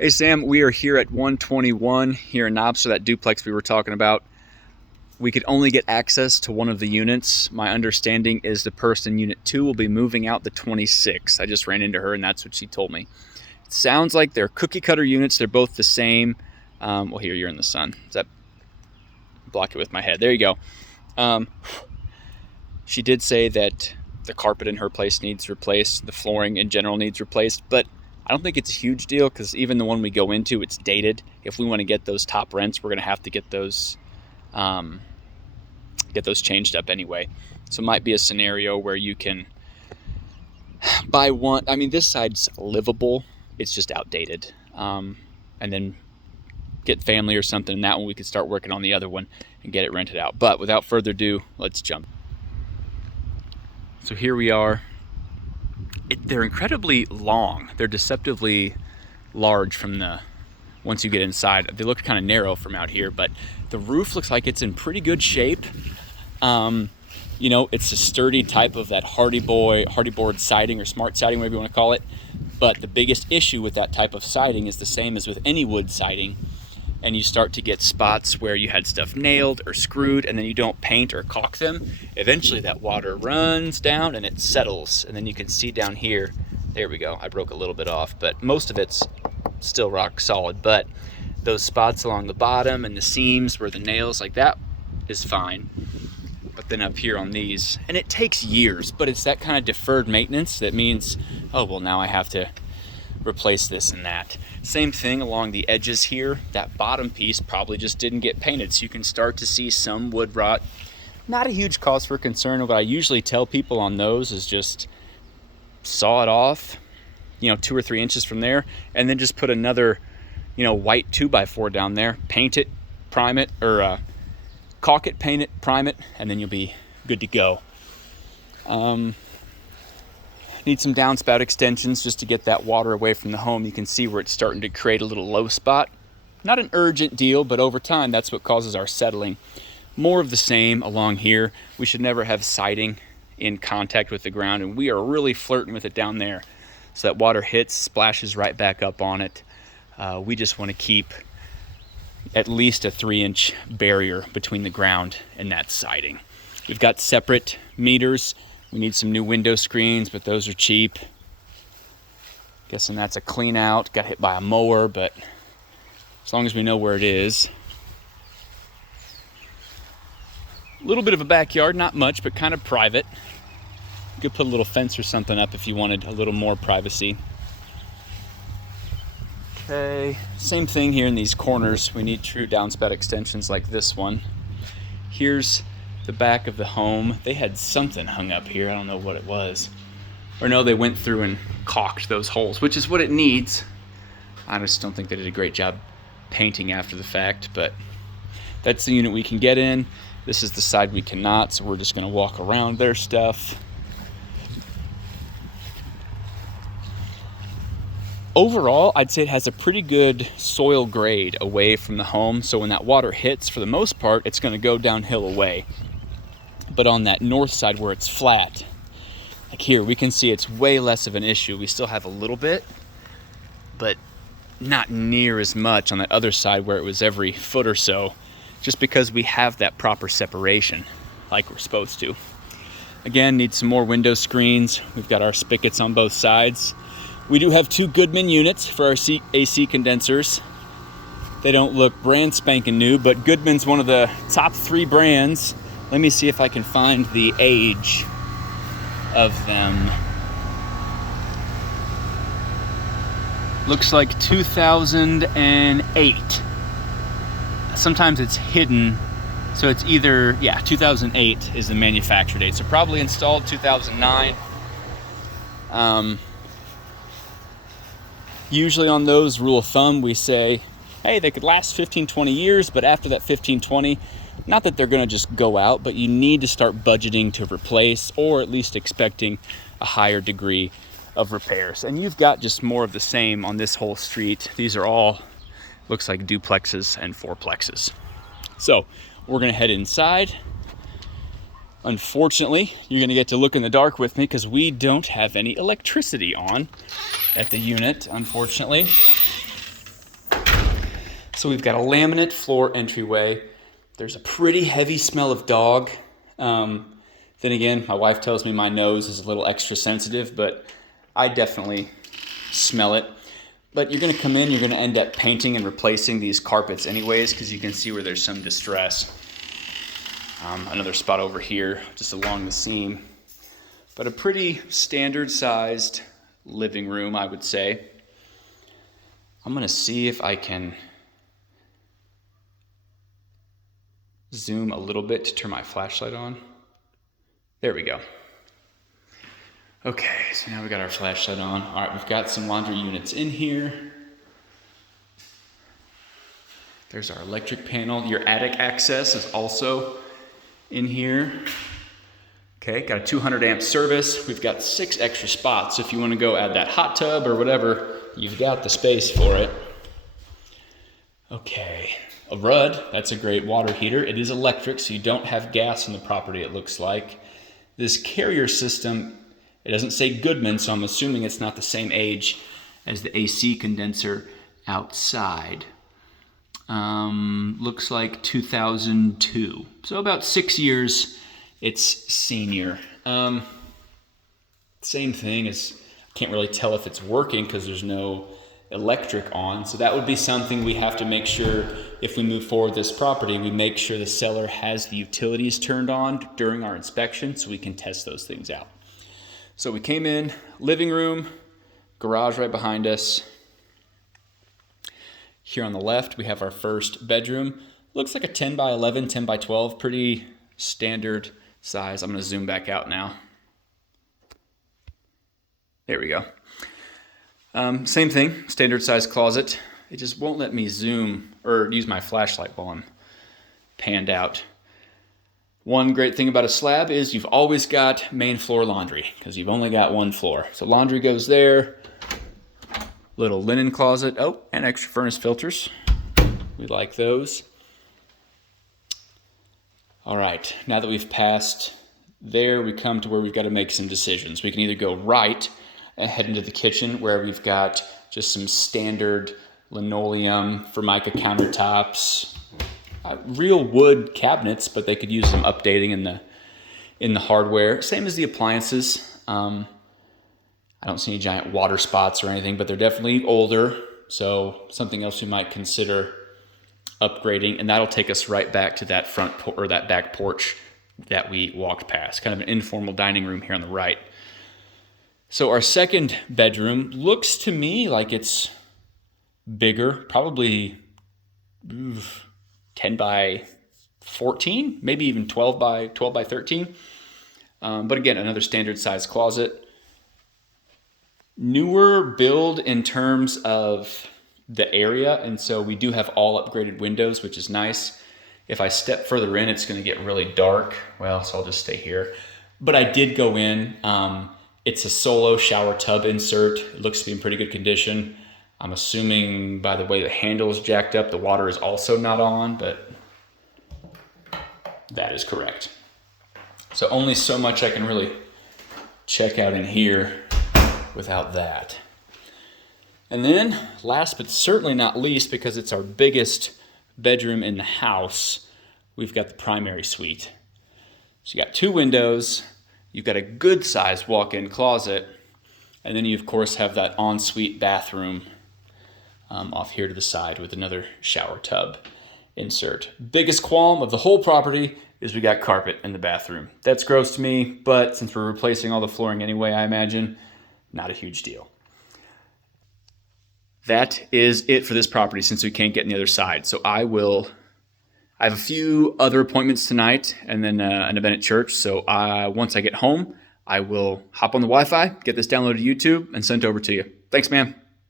Hey Sam, we are here at 121 here in Knobs, so that duplex we were talking about. We could only get access to one of the units. My understanding is the person in unit 2 will be moving out the 26. I just ran into her and that's what she told me. It sounds like they're cookie cutter units. They're both the same. Well, here, you're in the sun. Does that block it with my head? There you go. She did say that the carpet in her place needs replaced. The flooring in general needs replaced, but I don't think it's a huge deal because even the one we go into, it's dated. If we want to get those top rents, we're going to have to get those changed up anyway. So it might be a scenario where you can buy one. I mean, this side's livable. It's just outdated. And then get family or something, and that one we could start working on the other one and get it rented out. But without further ado, let's jump. So here we are. They're incredibly long. They're deceptively large from once you get inside. They look kind of narrow from out here, but the roof looks like it's in pretty good shape. It's a sturdy type of that hardy board siding or smart siding, whatever you want to call it. But the biggest issue with that type of siding is the same as with any wood siding. And you start to get spots where you had stuff nailed or screwed and then you don't paint or caulk them. Eventually that water runs down and it settles. And then you can see down here, there we go, I broke a little bit off, but most of it's still rock solid. But those spots along the bottom and the seams where the nails, like that is fine. But then up here on these, and it takes years, but it's that kind of deferred maintenance that means, oh, well, now I have to replace this and that. Same thing along the edges here. That bottom piece probably just didn't get painted, so you can start to see some wood rot. Not a huge cause for concern. What I usually tell people on those is just saw it off, 2 or 3 inches from there, and then just put another, white 2x4 down there, paint it, prime it, or caulk it, paint it, prime it, and then you'll be good to go. Need some downspout extensions just to get that water away from the home. You can see where it's starting to create a little low spot. Not an urgent deal, but over time, that's what causes our settling. More of the same along here. We should never have siding in contact with the ground, and we are really flirting with it down there. So that water hits, splashes right back up on it. We just want to keep at least a 3-inch barrier between the ground and that siding. We've got separate meters. We need some new window screens, but those are cheap. Guessing that's a clean out. Got hit by a mower, but as long as we know where it is. A little bit of a backyard, not much, but kind of private. You could put a little fence or something up if you wanted a little more privacy. Okay, same thing here in these corners. We need true downspout extensions like this one. Here's the back of the home. They had something hung up here. I don't know what it was. Or no, they went through and caulked those holes, which is what it needs. I just don't think they did a great job painting after the fact, but that's the unit we can get in. This is the side we cannot, so we're just going to walk around their stuff. Overall, I'd say it has a pretty good soil grade away from the home, so when that water hits, for the most part, it's going to go downhill away. But on that north side where it's flat, like here, we can see it's way less of an issue. We still have a little bit, but not near as much on that other side where it was every foot or so, just because we have that proper separation like we're supposed to. Again, need some more window screens. We've got our spigots on both sides. We do have 2 Goodman units for our AC condensers. They don't look brand spanking new, but Goodman's one of the top 3 brands. Let me see if I can find the age of them. Looks like 2008. Sometimes it's hidden, so it's either, 2008 is the manufacture date. So probably installed 2009. Usually on those, rule of thumb, we say, hey, they could last 15, 20 years, but after that 15, 20, not that they're going to just go out, but you need to start budgeting to replace or at least expecting a higher degree of repairs. And you've got just more of the same on this whole street. These are all, looks like duplexes and fourplexes. So we're going to head inside. Unfortunately, you're going to get to look in the dark with me because we don't have any electricity on at the unit, unfortunately. So we've got a laminate floor entryway. There's a pretty heavy smell of dog. Then again, my wife tells me my nose is a little extra sensitive, but I definitely smell it. But you're gonna come in, you're gonna end up painting and replacing these carpets anyways, because you can see where there's some distress. Another spot over here, just along the seam. But a pretty standard sized living room, I would say. I'm gonna see if I can zoom a little bit to turn my flashlight on. There we go. Okay, so now we got our flashlight on. All right, we've got some laundry units in here. There's our electric panel. Your attic access is also in here. Okay, got a 200 amp service. We've got 6 extra spots. So if you want to go add that hot tub or whatever, you've got the space for it. Okay, a Rudd, that's a great water heater. It is electric, so you don't have gas on the property, it looks like. This Carrier system, it doesn't say Goodman, so I'm assuming it's not the same age as the AC condenser outside. Looks like 2002. So about 6 years, it's senior. Same thing as, I can't really tell if it's working because there's no electric on. So that would be something we have to make sure if we move forward this property, we make sure the seller has the utilities turned on during our inspection so we can test those things out. So we came in, living room, garage right behind us. Here on the left, we have our first bedroom. Looks like a 10 by 11, 10 by 12, pretty standard size. I'm gonna zoom back out now. There we go. Same thing, standard size closet. It just won't let me zoom or use my flashlight while I'm panned out. One great thing about a slab is you've always got main floor laundry because you've only got one floor. So laundry goes there. Little linen closet. Oh, and extra furnace filters. We like those. All right, now that we've passed there, we come to where we've got to make some decisions. We can either go right and head into the kitchen where we've got just some standard linoleum, Formica countertops, real wood cabinets, but they could use some updating in the hardware. Same as the appliances. I don't see any giant water spots or anything, but they're definitely older. So something else we might consider upgrading, and that'll take us right back to that or that back porch that we walked past. Kind of an informal dining room here on the right. So our second bedroom looks to me like it's bigger, probably 10 by 14, maybe even 12 by 13. But again, another standard size closet. Newer build in terms of the area, and so we do have all upgraded windows, which is nice. If I step further in, it's going to get really dark. Well, so I'll just stay here. But I did go in. It's a solo shower tub insert. It looks to be in pretty good condition. I'm assuming by the way the handle is jacked up, the water is also not on, but that is correct. So only so much I can really check out in here without that. And then last but certainly not least, because it's our biggest bedroom in the house, we've got the primary suite. So you got 2 windows, you've got a good sized walk-in closet, and then you of course have that ensuite bathroom off here to the side with another shower tub insert. Biggest qualm of the whole property is we got carpet in the bathroom. That's gross to me, but since we're replacing all the flooring anyway, I imagine, not a huge deal. That is it for this property since we can't get on the other side. So I have a few other appointments tonight and then an event at church. So once I get home, I will hop on the Wi-Fi, get this downloaded to YouTube, and sent over to you. Thanks, man.